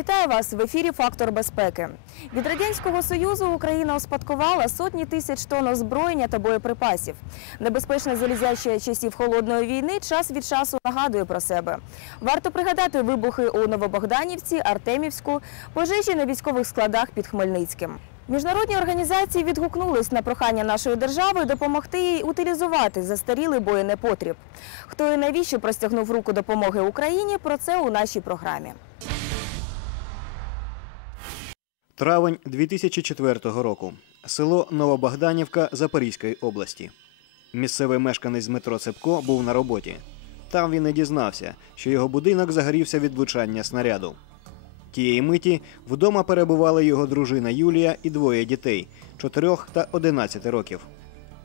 Вітаю вас в ефірі Фактор безпеки. Від радянського союзу Україна успадкувала сотні тисяч тонн озброєння та боєприпасів. Небезпечне залізяче часів холодної війни час від часу нагадує про себе. Варто пригадати вибухи у Новобогданівці, Артемівську, пожежі на військових складах під Хмельницьким. Міжнародні організації відгукнулись на прохання нашої держави допомогти їй утилізувати застарілий боєнепотріб. Хто і навіщо простягнув руку допомоги Україні? Про це у нашій програмі. Травень 2004 року. Село Новобогданівка Запорізької області. Місцевий мешканець Дмитро Цепко був на роботі. Там він і дізнався, що його будинок загорівся від влучання снаряду. Тієї миті вдома перебували його дружина Юлія і двоє дітей 4 та 11 років.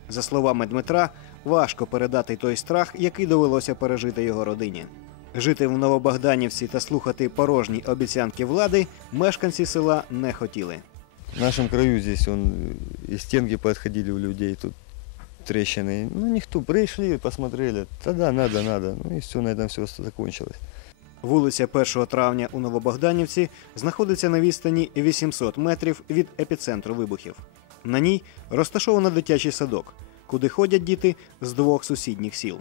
За словами Дмитра, важко передати той страх, який довелося пережити його родині. Жити в Новобогданівці та слухати порожні обіцянки влади мешканці села не хотіли. В нашем краю здесь он э, и стенки подходили у людей, тут трещины. Ну, никто, пришли, посмотрели, тогда надо, надо. Ну и все, на этом все закончилось. Вулиця 1 травня у Новобогданівці знаходиться на відстані 800 метрів від епіцентру вибухів. На ній розташовано дитячий садок, куди ходять діти з двох сусідніх сіл.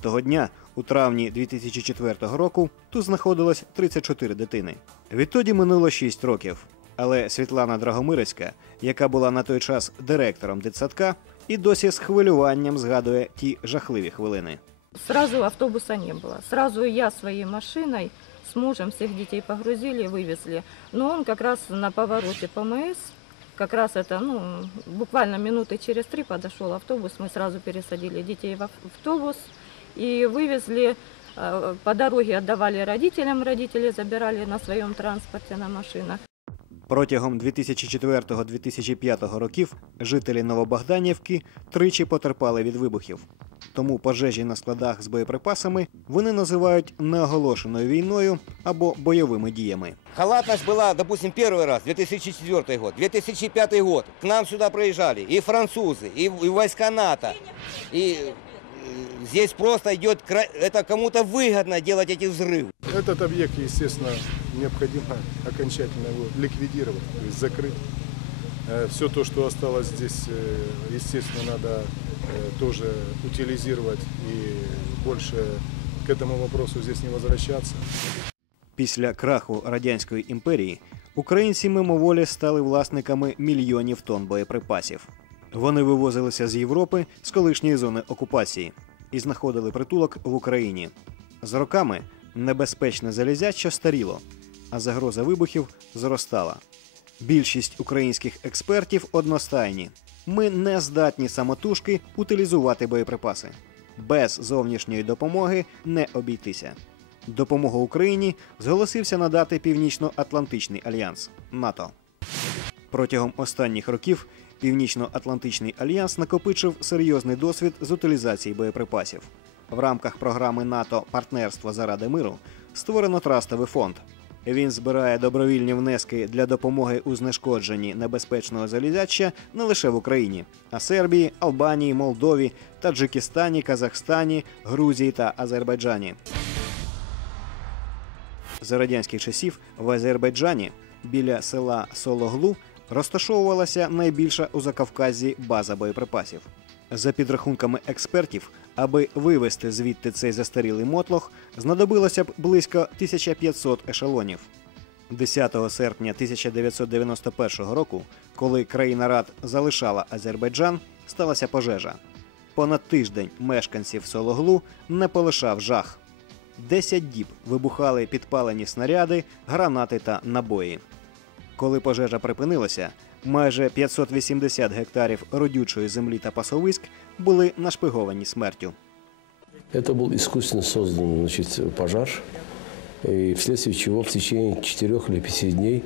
Того дня, у травні 2004 року, тут знаходилось 34 дитини. Відтоді минуло 6 років. Але Світлана Драгомирецька, яка була на той час директором дитсадка, і досі з хвилюванням згадує ті жахливі хвилини. Сразу автобуса не было. Сразу я своей машиной с мужем всех детей погрузили и вывезли. Но он как раз на повороте ПМС, как раз это, ну, буквально минуты через три подошел автобус, мы сразу пересадили детей в автобус и вывезли, э, по дороге отдавали родителям, родители забирали на своем транспорте, на машинах. Протягом 2004-2005 років жителі Новобогданівки тричі потерпали від вибухів. Тому пожежі на складах з боєприпасами вони називають неоголошеною війною або бойовими діями. Халатность была, допустим, первый раз, 2004 год, 2005 год. К нам сюда проезжали и французы, и, и войска НАТО. И э, здесь просто идет, кра- это кому-то выгодно делать эти взрывы. Этот объект, естественно, необходимо окончательно его ликвидировать, то есть закрыть. Все то, что осталось здесь, э, естественно, надо э, тоже утилизировать и больше к этому вопросу здесь не возвращаться. Після краху радянської імперії українці мимоволі стали власниками мільйонів тонн боєприпасів. Вони вивозилися з Європи з колишньої зони окупації і знаходили притулок в Україні. З роками небезпечне залізяче старіло, а загроза вибухів зростала. Більшість українських експертів одностайні. Ми не здатні самотужки утилізувати боєприпаси. Без зовнішньої допомоги не обійтися. Допомогу Україні зголосився надати Північно-Атлантичний альянс НАТО. Протягом останніх років Північно-Атлантичний альянс накопичив серйозний досвід з утилізації боєприпасів. В рамках програми НАТО Партнерство заради миру створено трастовий фонд. Він збирає добровільні внески для допомоги у знешкодженні небезпечного залізяча не лише в Україні, а Сербії, Албанії, Молдові, Таджикистані, Казахстані, Грузії та Азербайджані. За радянських часів в Азербайджані біля села Сологлу розташовувалася найбільша у Закавказі база боєприпасів. За підрахунками експертів, аби вивезти звідти цей застарілий мотлох, знадобилося б близько 1500 ешелонів. 10 серпня 1991 року, коли країна Рад залишала Азербайджан, сталася пожежа. Понад тиждень мешканців Сологлу не полишав жах. Десять діб вибухали підпалені снаряди, гранати та набої. Коли пожежа припинилася, майже 580 гектарів родючої землі та пасовиськ були нашпиговані смертю. Это был искусственно созданный значит, пожар, и вследствие чего в течение четырех или пяти дней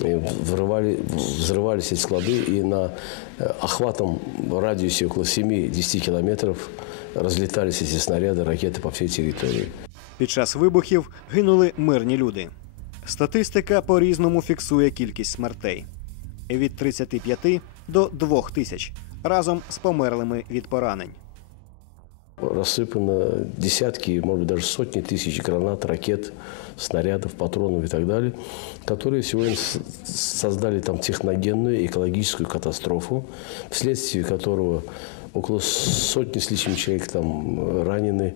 э, взрывали, взрывались эти склады, и на э, охватом радиусе около 7-10 километров разлетались эти снаряды, ракеты по всей территории. Під час вибухів гинули мирні люди. Статистика по-різному фіксує кількість смертей від 35 до 2 тисяч разом з померлими від поранень. рассыпано десятки, может быть, даже сотни тысяч гранат, ракет, снарядов, патронов и так далее, которые сегодня с- создали там техногенную экологическую катастрофу, вследствие которого около сотни с лишним человек там э, ранены,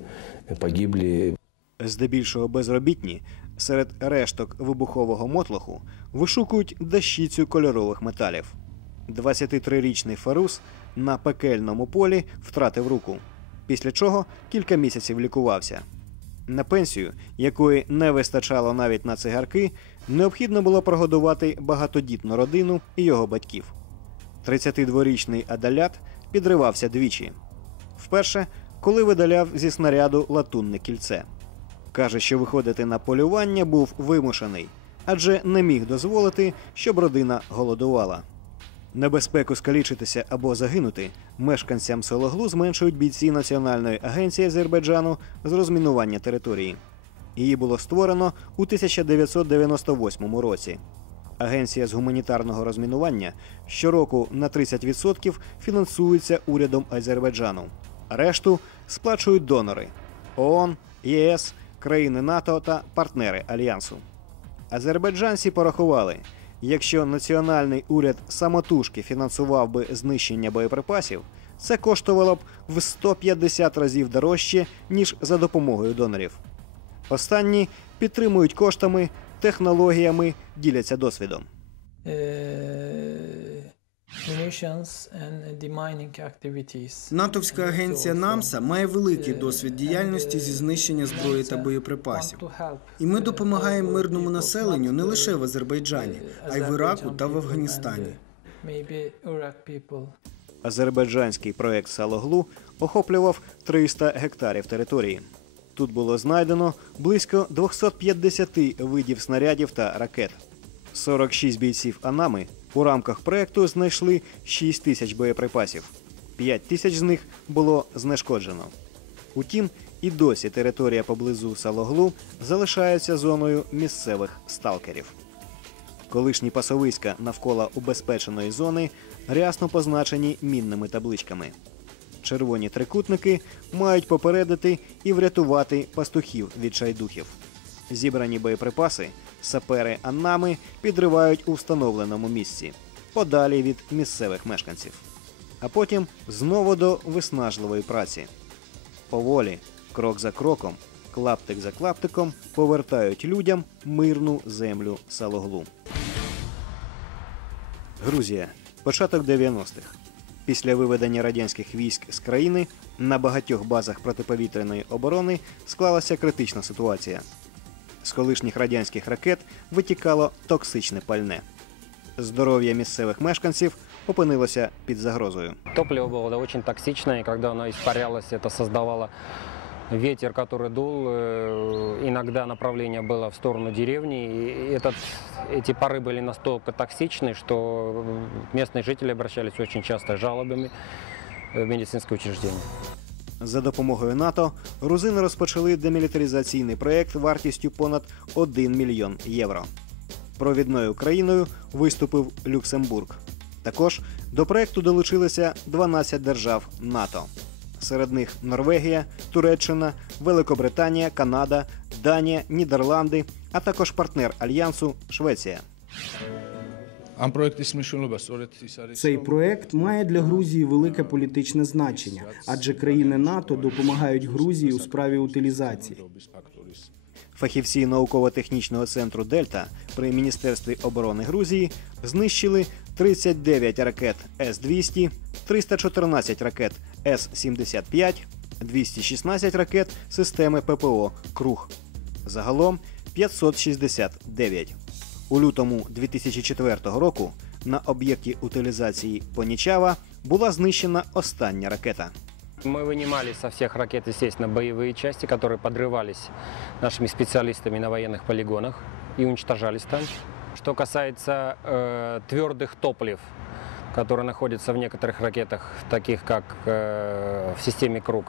э, погибли, Здебільшого безробітні серед решток вибухового мотлоху вишукують дещицю кольорових металів. 23-річний Фарус на пекельному полі втратив руку, після чого кілька місяців лікувався. На пенсію, якої не вистачало навіть на цигарки, необхідно було прогодувати багатодітну родину і його батьків. 32-річний Адалят підривався двічі. Вперше, коли видаляв зі снаряду латунне кільце. Каже, що виходити на полювання був вимушений, адже не міг дозволити, щоб родина голодувала. Небезпеку скалічитися або загинути мешканцям Сологлу зменшують бійці Національної агенції Азербайджану з розмінування території. Її було створено у 1998 році. Агенція з гуманітарного розмінування щороку на 30% фінансується урядом Азербайджану. Решту сплачують донори ООН, ЄС, країни НАТО та партнери альянсу. Азербайджанці порахували, якщо національний уряд самотужки фінансував би знищення боєприпасів, це коштувало б в 150 разів дорожче, ніж за допомогою донорів. Останні підтримують коштами, технологіями, діляться досвідом. Натовська агенція НАМСА має великий досвід діяльності зі знищення зброї та боєприпасів. І ми допомагаємо мирному населенню не лише в Азербайджані, а й в Іраку та в Афганістані. Maybe Iraq. Азербайджанський проект Салоглу охоплював 300 гектарів території. Тут було знайдено близько 250 видів снарядів та ракет. 46 бійців Анами у рамках проекту знайшли 6 тисяч боєприпасів. 5 тисяч з них було знешкоджено. Утім, і досі територія поблизу Салоглу залишається зоною місцевих сталкерів. Колишні пасовиська навколо убезпеченої зони рясно позначені мінними табличками. Червоні трикутники мають попередити і врятувати пастухів від шайдухів. Зібрані боєприпаси сапери Аннами підривають у встановленому місці, подалі від місцевих мешканців. А потім знову до виснажливої праці. Поволі, крок за кроком, клаптик за клаптиком повертають людям мирну землю Салоглу. Грузія. Початок 90-х. Після виведення радянських військ з країни на багатьох базах протиповітряної оборони склалася критична ситуація З колишніх радянських ракет витікало токсичне пальне. Здоров'я місцевих мешканців опинилося під загрозою. Топливо было да, очень токсичное, и когда оно испарялось, это создавало ветер, который дул. э, Иногда направление было в сторону деревни. И этот, эти пары были настолько токсичны, что местные жители обращались очень часто с жалобами в медицинское учреждение. За допомогою НАТО грузини розпочали демілітаризаційний проєкт вартістю понад 1 мільйон євро. Провідною країною виступив Люксембург. Також до проєкту долучилися 12 держав НАТО. Серед них Норвегія, Туреччина, Великобританія, Канада, Данія, Нідерланди, а також партнер альянсу Швеція. Цей проект має для Грузії велике політичне значення, адже країни НАТО допомагають Грузії у справі утилізації. Фахівці науково-технічного центру Дельта при міністерстві оборони Грузії знищили 39 ракет С-200, 314 ракет С-75, 216 ракет системи ППО Круг. Загалом 569. У лютому 2004 року на об'єкті утилізації Понічава була знищена остання ракета. Мы вынимали со всех ракет, естественно, боевые части, которые подрывались нашими специалистами на военных полигонах и уничтожались там. Что касается э, твердых топлив, которые находятся в некоторых ракетах, таких как э, в системе Круг,